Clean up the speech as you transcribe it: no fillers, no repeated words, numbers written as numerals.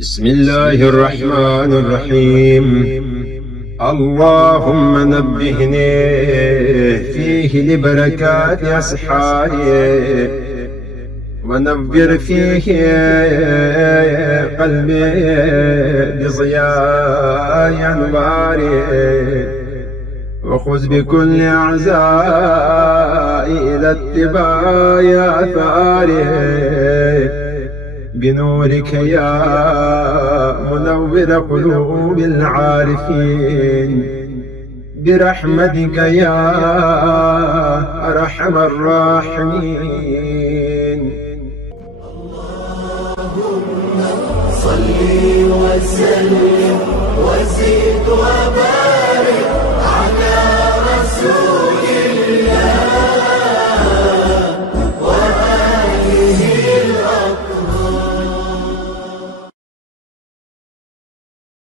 بسم الله الرحمن الرحيم. اللهم نبهني فيه لبركات أسحاري، ونبر فيه قلبي بضياء أنواري، وخذ بكل أعزائي إلى اتباع آثاري، بنورك يا منور قلوب العارفين، برحمتك يا أرحم الراحمين. اللهم صل وسلم وزد وبارك